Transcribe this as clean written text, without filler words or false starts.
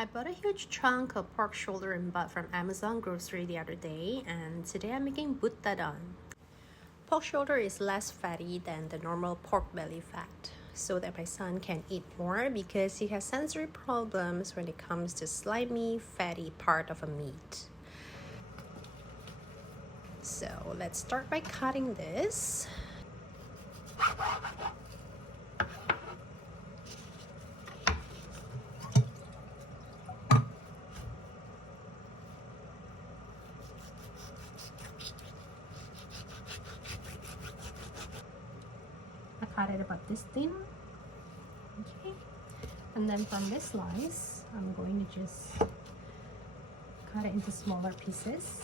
I bought a huge chunk of pork shoulder and butt from Amazon grocery the other day, and today I'm making Butadon. Pork shoulder is less fatty than the normal pork belly fat, so that my son can eat more because he has sensory problems when it comes to slimy, fatty part of a meat. So let's start by cutting this. I cut it about this thin. Okay. And then from this slice, I'm going to just cut it into smaller pieces.